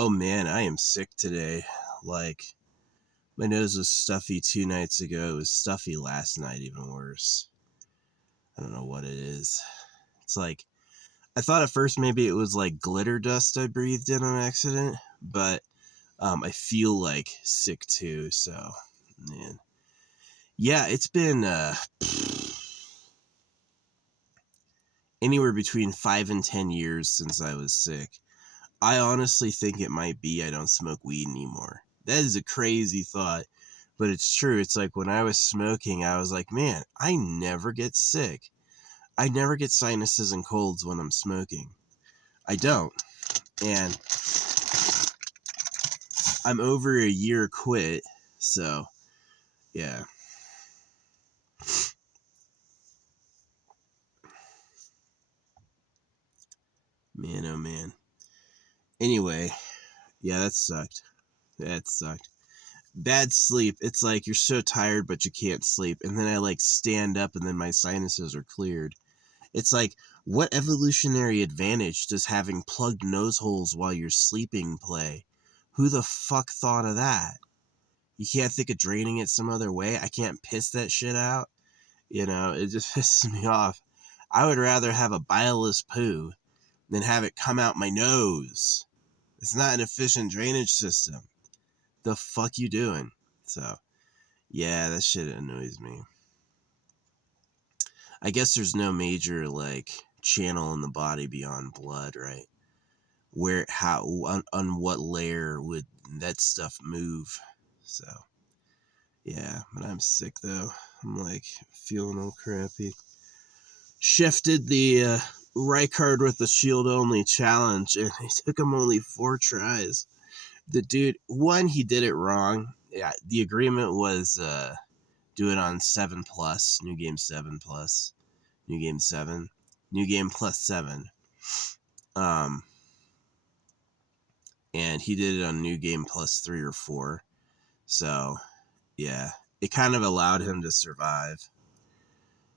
Oh man, I am sick today. Like, my nose was stuffy 2 nights ago. It was stuffy last night, even worse. I don't know what it is. It's like, I thought at first maybe it was like glitter dust I breathed in on accident, but I feel like sick too, so, man. Yeah, it's been anywhere between 5 and 10 years since I was sick. I honestly think it might be I don't smoke weed anymore. That is a crazy thought, but it's true. It's like when I was smoking, I was like, man, I never get sick. I never get sinuses and colds when I'm smoking. I don't. And I'm over a year quit, so yeah. Man, oh man. Anyway, yeah, that sucked. That sucked. Bad sleep. It's like you're so tired, but you can't sleep. And then I like stand up and then my sinuses are cleared. It's like, what evolutionary advantage does having plugged nose holes while you're sleeping play? Who the fuck thought of that? You can't think of draining it some other way? I can't piss that shit out? You know, it just pisses me off. I would rather have a bileless poo than have it come out my nose. It's not an efficient drainage system. The fuck you doing? So, yeah, that shit annoys me. I guess there's no major, like, channel in the body beyond blood, right? Where, how, on what layer would that stuff move? So, yeah, but I'm sick though. I'm like feeling all crappy. Shifted the Rykard with the shield only challenge, and it took him only 4 tries. The dude, one, he did it wrong. Yeah, the agreement was do it on 7 plus, new game 7 plus, new game 7, new game plus 7. And he did it on new game plus 3 or 4. So, yeah, it kind of allowed him to survive.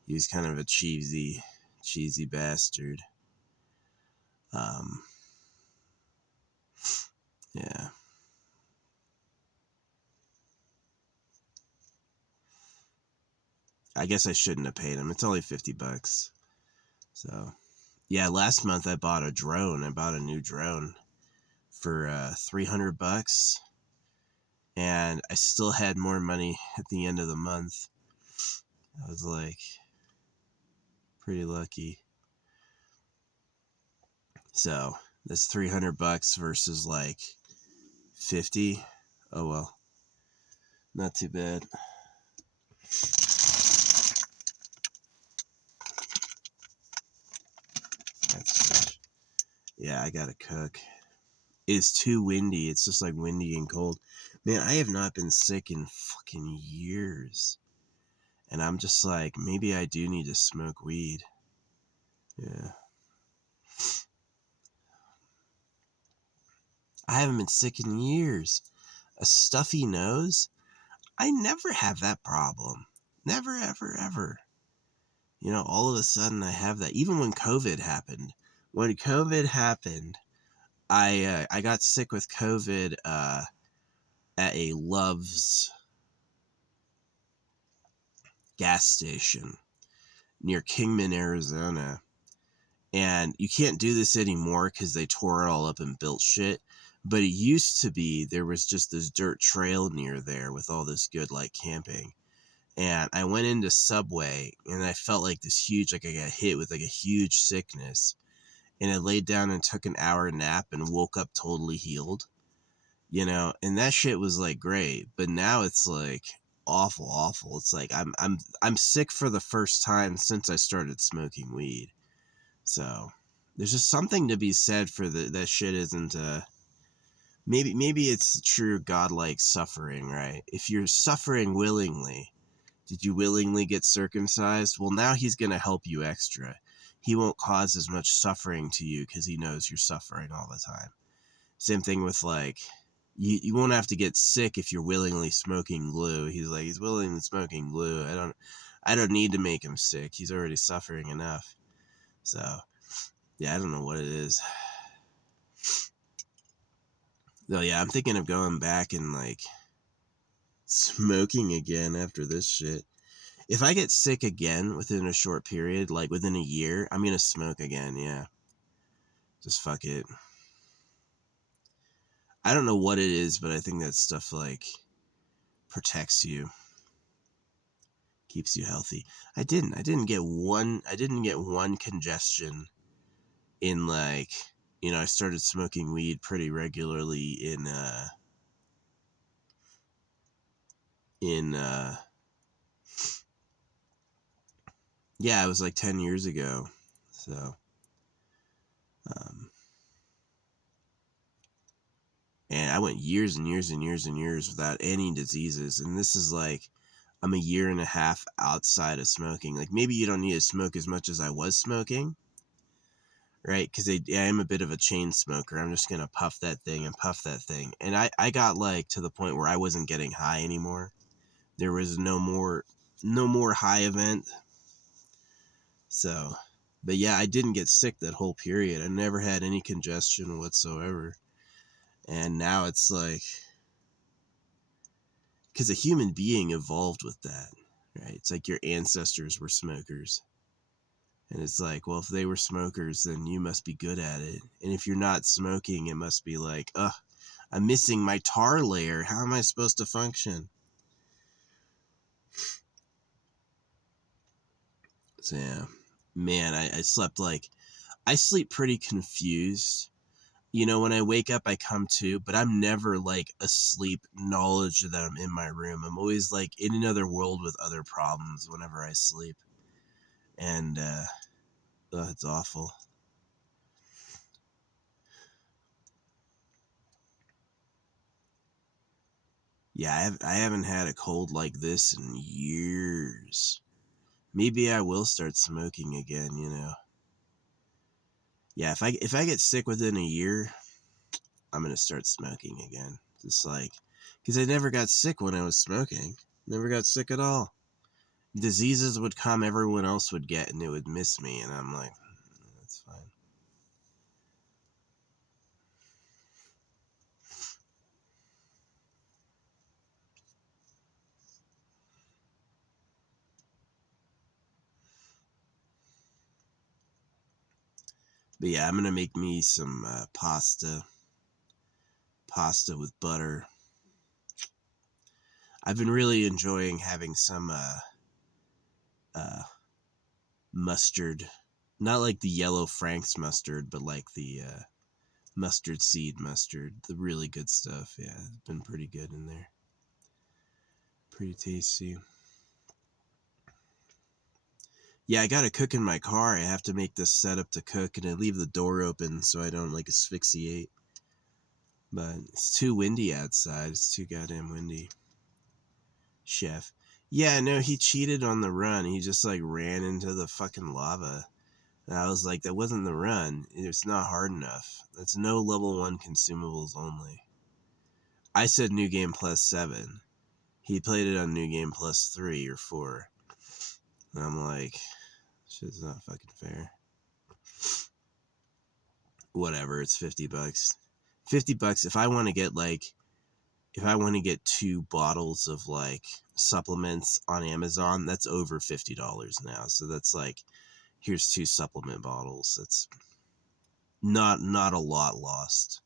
He was kind of a cheesy bastard. Yeah. I guess I shouldn't have paid him. It's only $50. So, yeah, last month I bought a drone. I bought a new drone for $300, and I still had more money at the end of the month. I was like pretty lucky. So, that's $300 versus like 50. Oh well. Not too bad. Yeah, I gotta cook. It's too windy. It's just like windy and cold. Man, I have not been sick in fucking years. And I'm just like, maybe I do need to smoke weed. Yeah. I haven't been sick in years. A stuffy nose? I never have that problem. Never, ever, ever. You know, all of a sudden I have that. Even when COVID happened. When COVID happened, I got sick with COVID at a Love's gas station near Kingman, Arizona. And you can't do this anymore because they tore it all up and built shit. But it used to be there was just this dirt trail near there with all this good like camping. And I went into Subway and I felt like this huge, like I got hit with like a huge sickness. And I laid down and took an hour nap and woke up totally healed. You know, and that shit was like great. But now it's like awful. It's like I'm sick for the first time since I started smoking weed. So there's just something to be said for that shit isn't maybe it's true godlike suffering, right? If you're suffering willingly, did you willingly get circumcised? Well, now he's going to help you extra. He won't cause as much suffering to you because he knows you're suffering all the time. Same thing with like, you won't have to get sick if you're willingly smoking glue. He's willingly smoking glue. I don't need to make him sick. He's already suffering enough. So, yeah, I don't know what it is. Though, yeah, I'm thinking of going back and like smoking again after this shit. If I get sick again within a short period, like within a year, I'm gonna smoke again. Yeah, just fuck it. I don't know what it is, but I think that stuff like protects you, keeps you healthy. I didn't get one congestion in like, I started smoking weed pretty regularly in yeah, it was like 10 years ago. So, um, and I went years and years and years and years without any diseases. And this is like, I'm a year and a half outside of smoking. Like, maybe you don't need to smoke as much as I was smoking, right? Because I am a bit of a chain smoker. I'm just going to puff that thing and puff that thing. And I got like to the point where I wasn't getting high anymore. There was no more high event. So, but yeah, I didn't get sick that whole period. I never had any congestion whatsoever. And now it's like, because a human being evolved with that, right? It's like your ancestors were smokers. And it's like, well, if they were smokers, then you must be good at it. And if you're not smoking, it must be like, I'm missing my tar layer. How am I supposed to function? So, yeah. Man, I slept like, I sleep pretty confused. When I wake up, I come to, but I'm never like asleep, knowledge that I'm in my room. I'm always like in another world with other problems whenever I sleep. And, it's awful. Yeah, I haven't had a cold like this in years. Maybe I will start smoking again. Yeah, if I get sick within a year, I'm gonna start smoking again. Just like, because I never got sick when I was smoking. Never got sick at all. Diseases would come, everyone else would get, and it would miss me, and I'm like, that's fine. But yeah, I'm gonna make me some pasta with butter. I've been really enjoying having some uh, mustard, not like the yellow Frank's mustard, but like the mustard seed mustard, the really good stuff. Yeah, it's been pretty good in there. Pretty tasty. Yeah, I gotta cook in my car. I have to make this setup to cook, and I leave the door open so I don't like asphyxiate. But it's too windy outside. It's too goddamn windy. Chef. Yeah, no, he cheated on the run. He just like ran into the fucking lava. And I was like, that wasn't the run. It's not hard enough. That's no level 1 consumables only. I said New Game Plus 7. He played it on New Game Plus 3 or 4. And I'm like, shit's not fucking fair. Whatever, it's $50. $50 if I want to get like, if I want to get 2 bottles of like supplements on Amazon, that's over $50 now. So that's like, here's 2 supplement bottles. That's not a lot lost.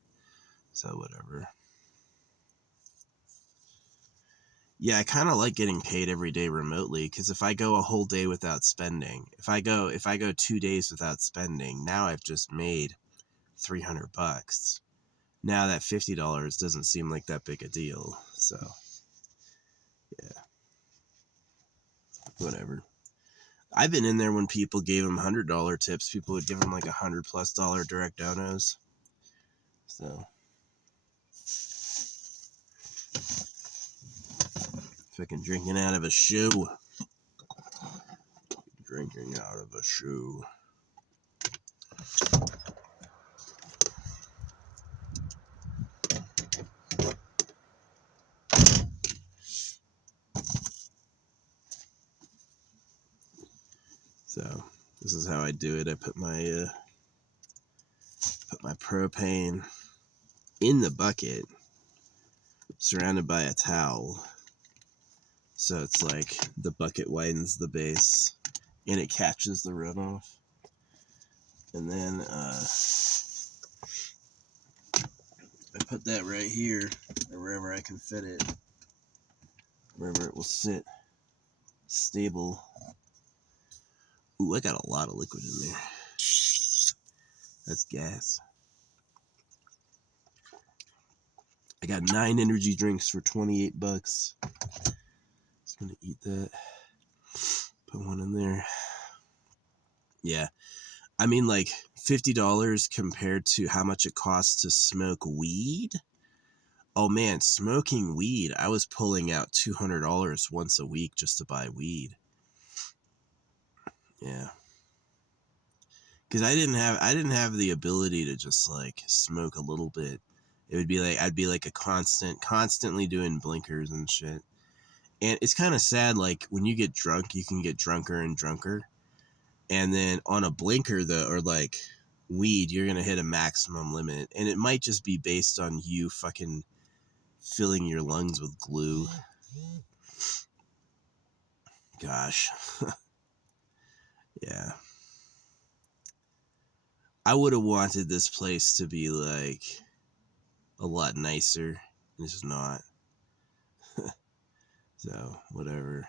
So whatever. Yeah, I kind of like getting paid every day remotely, because if I go a whole day without spending, if I go 2 days without spending, now I've just made $300. Now that $50 doesn't seem like that big a deal. So yeah, whatever. I've been in there when people gave them $100 tips. People would give them like $100+ direct donos. So fucking drinking out of a shoe. Drinking out of a shoe. So this is how I do it. I put my propane in the bucket, surrounded by a towel. So it's like the bucket widens the base and it catches the runoff. And then I put that right here, or wherever I can fit it, wherever it will sit stable. Ooh, I got a lot of liquid in there. That's gas. I got 9 energy drinks for $28. Just gonna eat that. Put one in there. Yeah. I mean, like $50 compared to how much it costs to smoke weed. Oh man, smoking weed. I was pulling out $200 once a week just to buy weed. Yeah. Cause I didn't have the ability to just like smoke a little bit. It would be like, I'd be like constantly doing blinkers and shit. And it's kind of sad. Like when you get drunk, you can get drunker and drunker. And then on a blinker or like weed, you're going to hit a maximum limit. And it might just be based on you fucking filling your lungs with glue. Gosh. Yeah. I would have wanted this place to be like a lot nicer. It's not. So, whatever.